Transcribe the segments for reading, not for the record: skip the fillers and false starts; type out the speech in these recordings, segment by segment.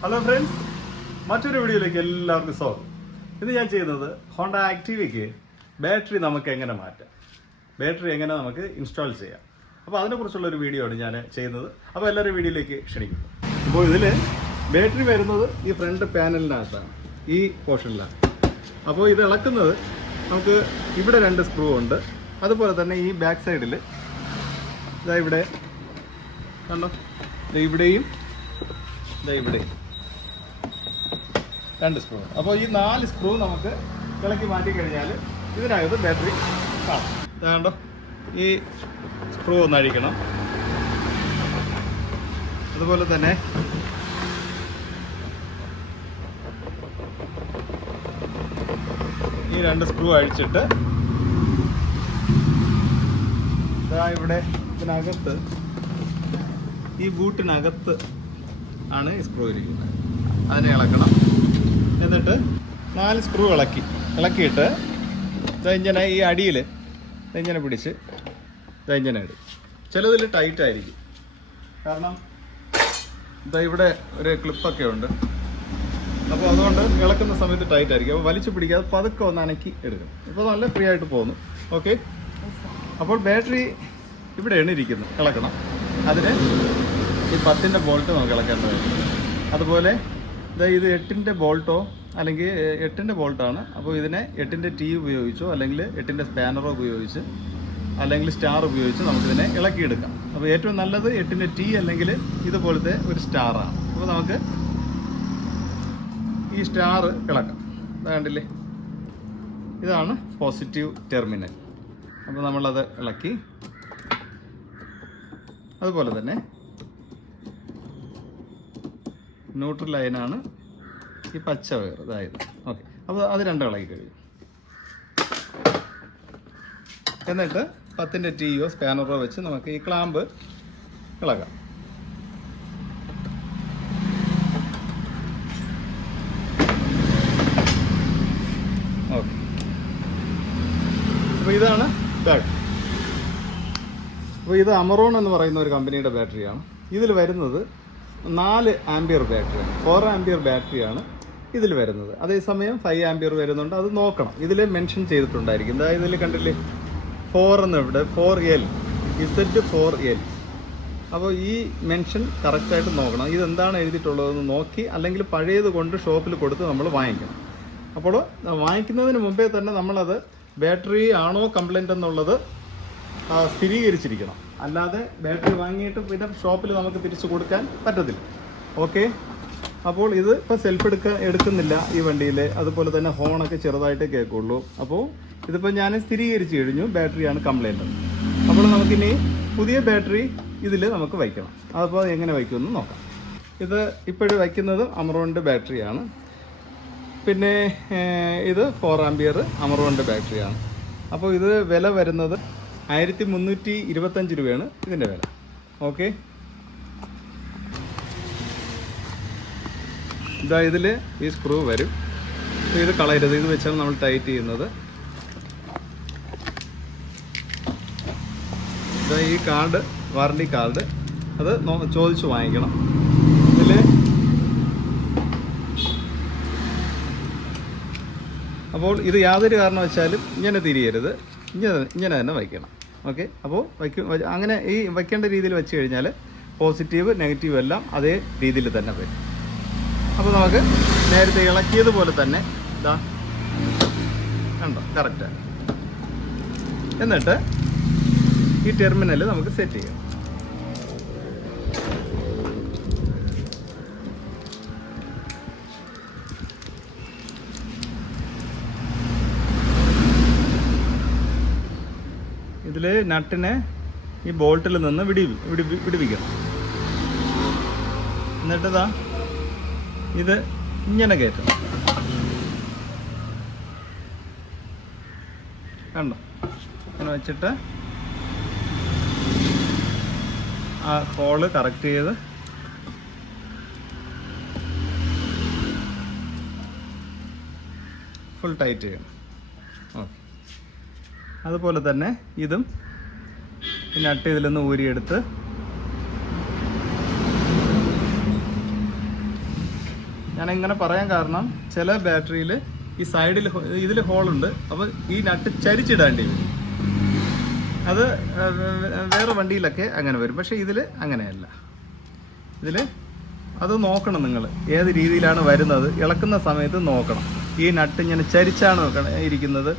Hello friends, മറ്റൊരു വീഡിയോയിലേക്ക് എല്ലാവർക്കും സ്വാഗതം. ഇത് ഞാൻ ചെയ്യുന്നത് ഹോണ്ട ആക്റ്റീവയ്ക്ക് ബാറ്ററി നമുക്ക് എങ്ങനെ മാറ്റാം, ബാറ്ററി എങ്ങനെ നമുക്ക് ഇൻസ്റ്റാൾ ചെയ്യാം, അപ്പോൾ അതിനെക്കുറിച്ചുള്ള ഒരു വീഡിയോ ആണ് ഞാൻ ചെയ്യുന്നത്. അപ്പോൾ എല്ലാവരും വീഡിയോയിലേക്ക് ക്ഷണിക്കുന്നു. അപ്പോൾ ഇതിൽ ബാറ്ററി വരുന്നത് ഈ ഫ്രണ്ട് പാനലിനകത്താണ്, ഈ പോർഷനിലാണ്. അപ്പോൾ ഇത് ഇളക്കുന്നത് നമുക്ക് ഇവിടെ 2 സ്ക്രൂ ഉണ്ട്. അതുപോലെ തന്നെ ഈ ബാക്ക് സൈഡിൽ ഇതാ ഇവിടെ കണ്ടോ, ഇവിടെയും ഇവിടെയും 2 സ്ക്രൂ. അപ്പോൾ ഈ 4 സ്ക്രൂ നമുക്ക് ഇളക്കി മാറ്റി കഴിഞ്ഞാൽ ഇതിനകത്ത് ബാറ്ററി കാണും. ഇതാണ്ടോ, ഈ സ്ക്രൂ ഒന്ന് അഴിക്കണം. അതുപോലെ തന്നെ ഈ 2 സ്ക്രൂ അഴിച്ചിട്ട് ഇവിടെ ഇതിനകത്ത് ഈ ബൂട്ടിനകത്ത് ആണ് ഈ സ്ക്രൂ ഇരിക്കുന്നത്. അതിനെ ഇളക്കണം. എന്നിട്ട് 4 സ്ക്രൂ ഇളക്കിയിട്ട് ഇങ്ങനെ ഈ അടിയിൽ ഇങ്ങനെ പിടിച്ച് ഇങ്ങനെ ഇടും. ചിലതിൽ ടൈറ്റ് ആയിരിക്കും, കാരണം ഇവിടെ ഒരു ക്ലിപ്പൊക്കെ ഉണ്ട്. അപ്പോൾ അതുകൊണ്ട് ഇളക്കുന്ന സമയത്ത് ടൈറ്റ് ആയിരിക്കും. അപ്പോൾ വലിച്ചു പിടിക്കാതെ പതുക്കെ ഒന്ന് അനക്കി എടുക്കും. ഇപ്പോൾ നല്ല ഫ്രീ ആയിട്ട് പോകുന്നു. ഓക്കെ, അപ്പോൾ ബാറ്ററി ഇവിടെയാണ് ഇരിക്കുന്നത്, ഇളക്കണം. അതിന് ഈ 10-ൻ്റെ ബോൾട്ട് നമുക്ക് ഇളക്കേണ്ടതായിരുന്നു. അതുപോലെ ഇത് 8-ൻ്റെ ബോൾട്ടോ അല്ലെങ്കിൽ 8-ൻ്റെ ബോൾട്ടാണ്. അപ്പോൾ ഇതിനെ 8-ൻ്റെ ടീ ഉപയോഗിച്ചോ അല്ലെങ്കിൽ 8-ൻ്റെ സ്പാനറോ ഉപയോഗിച്ച് അല്ലെങ്കിൽ സ്റ്റാർ ഉപയോഗിച്ച് നമുക്കിതിനെ ഇളക്കിയെടുക്കാം. അപ്പോൾ ഏറ്റവും നല്ലത് 8-ൻ്റെ ടീ അല്ലെങ്കിൽ ഇതുപോലത്തെ ഒരു സ്റ്റാറാണ്. അപ്പോൾ നമുക്ക് ഈ സ്റ്റാർ ഇളക്കാം. കണ്ടില്ലേ, ഇതാണ് പോസിറ്റീവ് ടെർമിനൽ. അപ്പോൾ നമ്മളത് ഇളക്കി. അതുപോലെ തന്നെ ന്യൂട്രൽ ലൈനാണ് ഈ പച്ച വയർ, അതായത് ഓക്കെ. അപ്പോൾ അത് 2 ഇളക്കി കഴിയും. എന്നിട്ട് 10-ൻ്റെ ടീയോ സ്പാനറോ വെച്ച് നമുക്ക് ഈ ക്ലാമ്പ് ഇളകാം. ഓക്കെ, അപ്പോൾ ഇതാണ് ബാറ്ററി. അപ്പോൾ ഇത് അമറോൺ എന്ന് പറയുന്ന ഒരു കമ്പനിയുടെ ബാറ്ററിയാണ്. ഇതിൽ വരുന്നത് 4 ആംപിയർ ബാറ്ററിയാണ്, 4 ആംപിയർ ബാറ്ററിയാണ് ഇതിൽ വരുന്നത്. അതേസമയം 5 ആംപിയർ വരുന്നുണ്ട്, അത് നോക്കണം. ഇതിൽ മെൻഷൻ ചെയ്തിട്ടുണ്ടായിരിക്കും. അതായത് ഇതിൽ കണ്ടില്ലേ 4 എന്ന്, ഇവിടെ 4L Z4L. അപ്പോൾ ഈ മെൻഷൻ കറക്റ്റായിട്ട് നോക്കണം. ഇതെന്താണ് എഴുതിയിട്ടുള്ളതെന്ന് നോക്കി, അല്ലെങ്കിൽ പഴയത് കൊണ്ട് ഷോപ്പിൽ കൊടുത്ത് നമ്മൾ വാങ്ങിക്കണം. അപ്പോൾ വാങ്ങിക്കുന്നതിന് മുമ്പേ തന്നെ നമ്മളത് ബാറ്ററി ആണോ കംപ്ലൈൻ്റ് എന്നുള്ളത് സ്ഥിരീകരിച്ചിരിക്കണം. അല്ലാതെ ബാറ്ററി വാങ്ങിയിട്ട് പിന്നെ ഷോപ്പിൽ നമുക്ക് തിരിച്ചു കൊടുക്കാൻ പറ്റത്തില്ല. ഓക്കെ, അപ്പോൾ ഇത് ഇപ്പോൾ സെൽഫ് എടുക്കുന്നില്ല ഈ വണ്ടിയിൽ. അതുപോലെ തന്നെ ഹോണൊക്കെ ചെറുതായിട്ടേ കേൾക്കുള്ളൂ. അപ്പോൾ ഇതിപ്പോൾ ഞാൻ സ്ഥിരീകരിച്ച് കഴിഞ്ഞു, ബാറ്ററിയാണ് കംപ്ലൈൻറ്റ്. അപ്പോൾ നമുക്കിനി പുതിയ ബാറ്ററി ഇതിൽ നമുക്ക് വയ്ക്കണം. അപ്പോൾ എങ്ങനെ വയ്ക്കുമെന്ന് നോക്കാം. ഇത് ഇപ്പോഴും വയ്ക്കുന്നത് അമറോണിൻ്റെ ബാറ്ററിയാണ്. പിന്നെ ഇത് 4 ആംപിയർ അമറോണിൻ്റെ ബാറ്ററിയാണ്. അപ്പോൾ ഇത് വില വരുന്നത് 1325 രൂപയാണ് ഇതിൻ്റെ വില. ഓക്കെ, ഇതാ ഇതിൽ ഈ സ്ക്രൂ വരും. ഇത് കളയരുത്, ഇത് വെച്ചാണ് നമ്മൾ ടൈറ്റ് ചെയ്യുന്നത്. ഇതാ ഈ കാർഡ്, വാറണ്ടി കാർഡ്, അത് ചോദിച്ച് വാങ്ങിക്കണം. ഇതിൽ അപ്പോൾ ഇത് യാതൊരു കാരണവശാലും ഇങ്ങനെ തിരിയരുത്, ഇങ്ങനെ തന്നെ വയ്ക്കണം. ഓക്കെ, അപ്പോൾ അങ്ങനെ ഈ വയ്ക്കേണ്ട രീതിയിൽ വെച്ച് കഴിഞ്ഞാൽ പോസിറ്റീവ് നെഗറ്റീവ് എല്ലാം അതേ രീതിയിൽ തന്നെ വരും. അപ്പോൾ നമുക്ക് നേരത്തെ ഇളക്കിയതുപോലെ തന്നെ ഇതാ കണ്ടോ, കറക്റ്റാണ്. എന്നിട്ട് ഈ ടെർമിനൽ നമുക്ക് സെറ്റ് ചെയ്യാം. ഇതിൽ നട്ടിനെ ഈ ബോൾട്ടിൽ നിന്ന് വിടിവിക്കണം. എന്നിട്ടിതാ ഇത് ഇങ്ങനെ കയറ്റണം. കണ്ടോ, ഇങ്ങനെ വെച്ചിട്ട് ആ ഹോള് കറക്റ്റ് ചെയ്ത് ഫുൾ ടൈറ്റ് ചെയ്യണം. ഓക്കെ, അതുപോലെ തന്നെ ഇതും ഈ നട്ട് ഇതിൽ നിന്ന് ഊരിയെടുത്ത് ഞാൻ ഇങ്ങനെ പറയാൻ കാരണം ചില ബാറ്ററിയിൽ ഈ സൈഡിൽ ഇതിൽ ഹോളുണ്ട്. അപ്പോൾ ഈ നട്ട് ചരിച്ചിടേണ്ടി വരും. അത് വേറെ വണ്ടിയിലൊക്കെ അങ്ങനെ വരും. പക്ഷേ ഇതിൽ അങ്ങനെയല്ല. ഇതിൽ അത് നോക്കണം നിങ്ങൾ, ഏത് രീതിയിലാണ് വരുന്നത്. ഇളക്കുന്ന സമയത്ത് നോക്കണം ഈ നട്ട് ഇങ്ങനെ ചരിച്ചാണോ ഇരിക്കുന്നത്,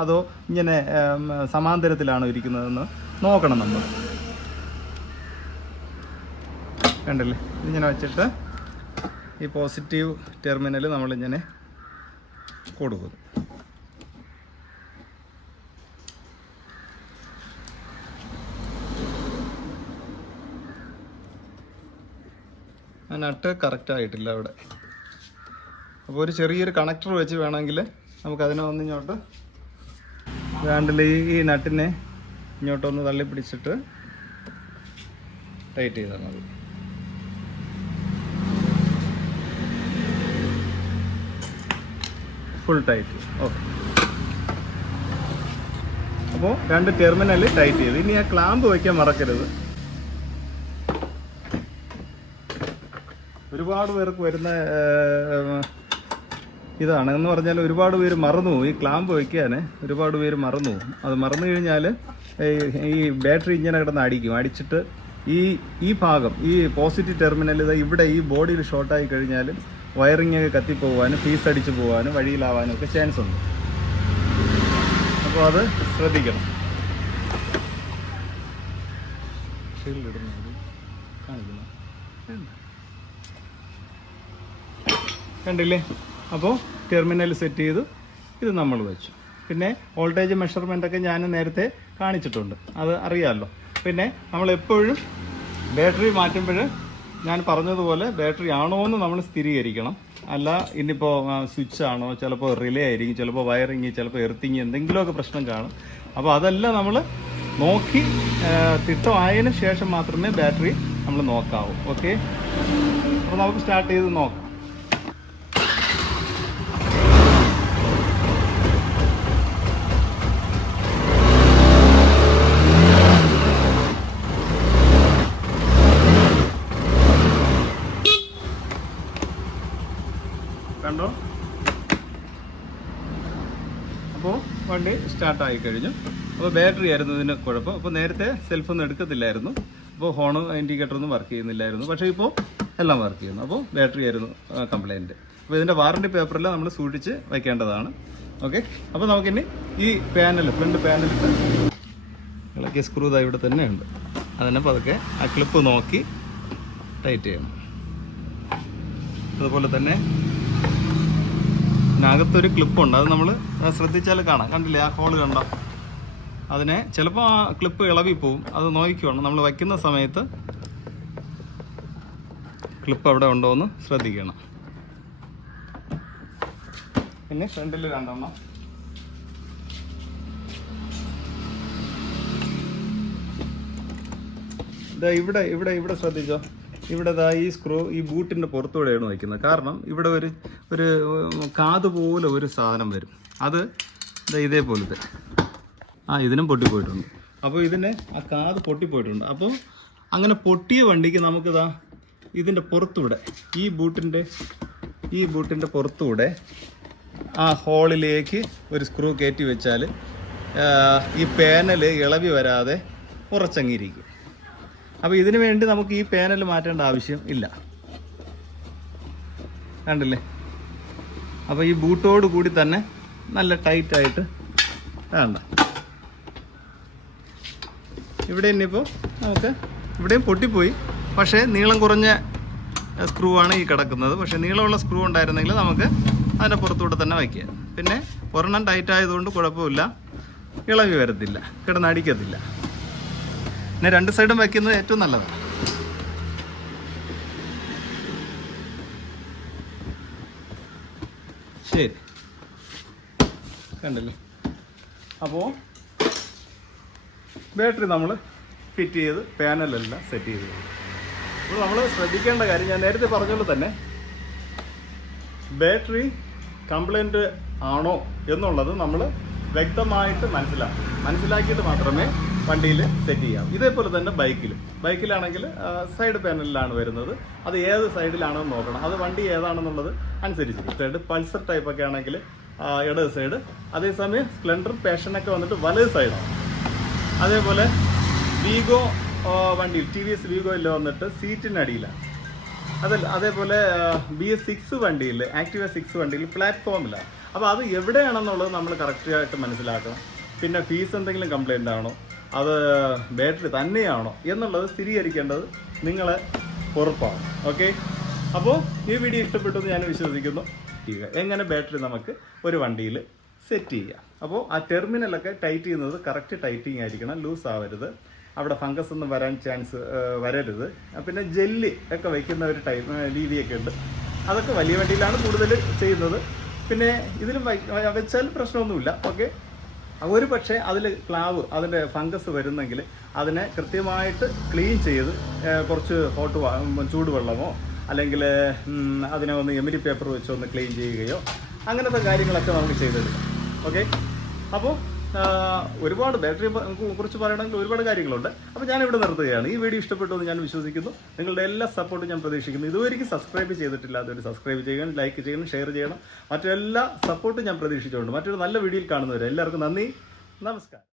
അതോ ഇങ്ങനെ സമാന്തരത്തിലാണോ ഇരിക്കുന്നതെന്ന് നോക്കണം നമ്മൾ. കണ്ടില്ലേ, ഇങ്ങനെ വെച്ചിട്ട് ഈ പോസിറ്റീവ് ടെർമിനൽ നമ്മളിങ്ങനെ കൊടുക്കും. ആ നട്ട് കറക്റ്റായിട്ടില്ല അവിടെ. അപ്പോൾ ഒരു ചെറിയൊരു കണക്ടർ വെച്ച് വേണമെങ്കിൽ നമുക്കതിനെ ഒന്ന് ഇങ്ങോട്ട് വേണ്ടിൽ ഈ നട്ടിനെ ഇങ്ങോട്ടൊന്ന് തള്ളി പിടിച്ചിട്ട് ടൈറ്റ് ചെയ്താൽ മതി. Full tight. ഓക്കെ. അപ്പോൾ 2 ടെർമിനൽ ടൈറ്റ് ചെയ്ത് ഇനി ആ ക്ലാമ്പ് വയ്ക്കാൻ മറക്കരുത്. ഒരുപാട് പേർക്ക് വരുന്ന ഇതാണ് എന്ന് പറഞ്ഞാൽ ഒരുപാട് പേര് മറന്നു പോകും. ഈ ക്ലാമ്പ് വയ്ക്കാൻ ഒരുപാട് പേര് മറന്നു പോകും. അത് മറന്നു കഴിഞ്ഞാൽ ഈ ബാറ്ററി ഇങ്ങനെ കിടന്ന് അടിച്ചിട്ട് ഈ ഭാഗം, ഈ പോസിറ്റീവ് ടെർമിനൽ ഇവിടെ ഈ ബോഡിയിൽ ഷോർട്ടായി കഴിഞ്ഞാൽ വയറിങ് ഒക്കെ കത്തിപ്പോകാനും ഫീസ് അടിച്ച് പോകാനും വഴിയിലാവാനും ഒക്കെ ചാൻസ് ഉണ്ട്. അപ്പോൾ അത് ശ്രദ്ധിക്കണം. കണ്ടില്ലേ? അപ്പോൾ ടെർമിനൽ സെറ്റ് ചെയ്തു, ഇത് നമ്മൾ വെച്ചു. പിന്നെ വോൾട്ടേജ് മെഷർമെൻ്റൊക്കെ ഞാൻ നേരത്തെ കാണിച്ചിട്ടുണ്ട്, അത് അറിയാമല്ലോ. പിന്നെ നമ്മളെപ്പോഴും ബാറ്ററി മാറ്റുമ്പോൾ ഞാൻ പറഞ്ഞതുപോലെ ബാറ്ററി ആണോ എന്ന് നമ്മൾ സ്ഥിരീകരിക്കണം. അല്ല ഇനിയിപ്പോൾ സ്വിച്ച് ആണോ, ചിലപ്പോൾ റിലേ ആയിരിക്കും, ചിലപ്പോൾ വയറിങ്, ചിലപ്പോൾ എർത്തിങ്, എന്തെങ്കിലുമൊക്കെ പ്രശ്നം കാണും. അപ്പോൾ അതെല്ലാം നമ്മൾ നോക്കി തിട്ടമായതിനു ശേഷം മാത്രമേ ബാറ്ററി നമ്മൾ നോക്കാവൂ. ഓക്കെ, അപ്പോൾ നമുക്ക് സ്റ്റാർട്ട് ചെയ്ത് നോക്കാം. കണ്ടോ? അപ്പോൾ വണ്ടി സ്റ്റാർട്ടായി കഴിഞ്ഞു. അപ്പോൾ ബാറ്ററി ആയിരുന്നു ഇതിന് കുഴപ്പം. അപ്പോൾ നേരത്തെ സെൽഫൊന്നും എടുക്കത്തില്ലായിരുന്നു, അപ്പോൾ ഹോണ് ഇൻഡിക്കേറ്ററൊന്നും വർക്ക് ചെയ്യുന്നില്ലായിരുന്നു. പക്ഷേ ഇപ്പോൾ എല്ലാം വർക്ക് ചെയ്യുന്നു. അപ്പോൾ ബാറ്ററി ആയിരുന്നു കംപ്ലൈൻറ്റ്. അപ്പോൾ ഇതിൻ്റെ വാറണ്ടി പേപ്പറെല്ലാം നമ്മൾ സൂക്ഷിച്ച് വയ്ക്കേണ്ടതാണ്. ഓക്കെ, അപ്പോൾ നമുക്കിനി ഈ പാനൽ, ഫ്രണ്ട് പാനലിട്ട് ഇളക്കിയ സ്ക്രൂ ഇവിടെ തന്നെ ഉണ്ട്. അതിനെ പതുക്കെ ആ ക്ലിപ്പ് നോക്കി ടൈറ്റ് ചെയ്യണം. അതുപോലെ തന്നെ ഇതിനകത്തൊരു ക്ലിപ്പുണ്ട്, അത് നമ്മൾ ശ്രദ്ധിച്ചാൽ കാണാം. കണ്ടില്ലേ ആ ഹോള് കണ്ടോ? അതിനെ ചിലപ്പോൾ ആ ക്ലിപ്പ് ഇളവിപ്പോവും, അത് നോക്കിക്കോണം. നമ്മൾ വയ്ക്കുന്ന സമയത്ത് ക്ലിപ്പ് അവിടെ ഉണ്ടോ എന്ന് ശ്രദ്ധിക്കണം. പിന്നെ ഫ്രണ്ടിൽ 2 എണ്ണം. ഇവിടെ ഇവിടെ ഇവിടെ ശ്രദ്ധിച്ചോ, ഇവിടെ ഈ സ്ക്രൂ ഈ ബൂട്ടിൻ്റെ പുറത്തൂടെയാണ് വയ്ക്കുന്നത്. കാരണം ഇവിടെ ഒരു കാത് പോലെ ഒരു സാധനം വരും. അത് ഇതേപോലത്തെ ഇതിനും പൊട്ടിപ്പോയിട്ടുണ്ട്. അപ്പോൾ ഇതിന് ആ കാത് പൊട്ടിപ്പോയിട്ടുണ്ട്. അപ്പോൾ അങ്ങനെ പൊട്ടിയ വണ്ടിക്ക് നമുക്കിതാ ഇതിൻ്റെ പുറത്തൂടെ ഈ ബൂട്ടിൻ്റെ പുറത്തൂടെ ആ ഹോളിലേക്ക് ഒരു സ്ക്രൂ കയറ്റി വെച്ചാൽ ഈ പാനൽ ഇളവി വരാതെ ഉറച്ചങ്ങിയിരിക്കും. അപ്പോൾ ഇതിനു വേണ്ടി നമുക്ക് ഈ പാനൽ മാറ്റേണ്ട ആവശ്യം ഇല്ല. കണ്ടില്ലേ? അപ്പോൾ ഈ ബൂട്ടോട് കൂടി തന്നെ നല്ല ടൈറ്റായിട്ട് വേണ്ട. ഇവിടെ ഇനിയിപ്പോൾ നമുക്ക് ഇവിടെയും പൊട്ടിപ്പോയി, പക്ഷേ നീളം കുറഞ്ഞ സ്ക്രൂ ആണ് ഈ കിടക്കുന്നത്. പക്ഷേ നീളമുള്ള സ്ക്രൂ ഉണ്ടായിരുന്നെങ്കിൽ നമുക്ക് അതിൻ്റെ പുറത്തൂടെ തന്നെ വയ്ക്കുക. പിന്നെ ഒരെണ്ണം ടൈറ്റ് ആയതുകൊണ്ട് കുഴപ്പമില്ല, ഇളവി വരത്തില്ല, കിടന്നടിക്കത്തില്ല. പിന്നെ 2 സൈഡും വയ്ക്കുന്നത് ഏറ്റവും നല്ലതാണ്. ശരി, കണ്ടല്ലേ? അപ്പോൾ ബാറ്ററി നമ്മൾ ഫിറ്റ് ചെയ്ത് പാനലെല്ലാം സെറ്റ് ചെയ്ത്. അപ്പോൾ നമ്മൾ ശ്രദ്ധിക്കേണ്ട കാര്യം ഞാൻ നേരത്തെ പറഞ്ഞതുപോലെ തന്നെ ബാറ്ററി കംപ്ലൈൻറ്റ് ആണോ എന്നുള്ളത് നമ്മൾ വ്യക്തമായിട്ട് മനസ്സിലാക്കിയിട്ട് മാത്രമേ വണ്ടിയിൽ സെറ്റ് ചെയ്യാം. ഇതേപോലെ തന്നെ ബൈക്കിലാണെങ്കിൽ സൈഡ് പാനലിലാണ് വരുന്നത്. അത് ഏത് സൈഡിലാണെന്ന് നോക്കണം. അത് വണ്ടി ഏതാണെന്നുള്ളത് അനുസരിച്ചിരിക്കും. പൾസർ ടൈപ്പൊക്കെ ആണെങ്കിൽ ഇടത് സൈഡ്, അതേസമയം സ്പ്ലെൻഡർ പാഷനൊക്കെ വന്നിട്ട് വലത് സൈഡാണ്. അതേപോലെ വീഗോ വണ്ടിയിൽ TVS വീഗോയിൽ വന്നിട്ട് സീറ്റിനടിയിലാണ്. അതേപോലെ BS6 വണ്ടിയിൽ ആക്ടിവ 6 വണ്ടിയിൽ പ്ലാറ്റ്ഫോമിലാണ്. അപ്പോൾ അത് എവിടെയാണെന്നുള്ളത് നമ്മൾ കറക്റ്റായിട്ട് മനസ്സിലാക്കണം. പിന്നെ ഫീസ് എന്തെങ്കിലും കംപ്ലൈൻ്റ് ആണോ, അത് ബാറ്ററി തന്നെയാണോ എന്നുള്ളത് സ്ഥിരീകരിക്കേണ്ടത് നിങ്ങളെ ഉറപ്പാണ്. ഓക്കെ, അപ്പോൾ ഈ വീഡിയോ ഇഷ്ടപ്പെട്ടു എന്ന് ഞാൻ വിശ്വസിക്കുന്നു. എങ്ങനെ ബാറ്ററി നമുക്ക് ഒരു വണ്ടിയിൽ സെറ്റ് ചെയ്യാം. അപ്പോൾ ആ ടെർമിനലൊക്കെ ടൈറ്റ് ചെയ്യുന്നത് കറക്റ്റ് ടൈറ്റിങ് ആയിരിക്കണം, ലൂസ് ആവരുത്. അവിടെ ഫംഗസ് ഒന്നും വരാൻ ചാൻസ് വരരുത്. പിന്നെ ജെല്ലി ഒക്കെ വയ്ക്കുന്ന ഒരു രീതിയൊക്കെ ഉണ്ട്. അതൊക്കെ വലിയ വണ്ടിയിലാണ് കൂടുതൽ ചെയ്യുന്നത്. പിന്നെ ഇതിലും വെച്ചാൽ പ്രശ്നമൊന്നുമില്ല. ഓക്കെ, ഒരു പക്ഷേ അതിൽ അതിൻ്റെ ഫംഗസ് വരുന്നെങ്കിൽ അതിനെ കൃത്യമായിട്ട് ക്ലീൻ ചെയ്ത് കുറച്ച് ചൂടുവെള്ളമോ അല്ലെങ്കിൽ അതിനെ ഒന്ന് എമിരി പേപ്പർ വെച്ച് ഒന്ന് ക്ലീൻ ചെയ്യുകയോ അങ്ങനത്തെ കാര്യങ്ങളൊക്കെ നമുക്ക് ചെയ്തെടുക്കാം. ഓക്കെ, അപ്പോൾ ഒരുപാട് ബാറ്ററിയെ കുറിച്ച് പറയണമെങ്കിൽ ഒരുപാട് കാര്യങ്ങളുണ്ട്. അപ്പോൾ ഞാനിവിടെ നിർത്തുകയാണ്. ഈ വീഡിയോ ഇഷ്ടപ്പെട്ടു എന്ന് ഞാൻ വിശ്വസിക്കുന്നു. നിങ്ങളുടെ എല്ലാ സപ്പോർട്ടും ഞാൻ പ്രതീക്ഷിക്കുന്നു. ഇതുവരെയ്ക്ക് സബ്സ്ക്രൈബ് ചെയ്തിട്ടില്ലാത്തവർ സബ്സ്ക്രൈബ് ചെയ്യണം, ലൈക്ക് ചെയ്യണം, ഷെയർ ചെയ്യണം. മറ്റെല്ലാ സപ്പോർട്ടും ഞാൻ പ്രതീക്ഷിച്ചുകൊണ്ട് മറ്റൊരു നല്ല വീഡിയോയിൽ കാണുന്നവരെ എല്ലാവർക്കും നന്ദി, നമസ്കാരം.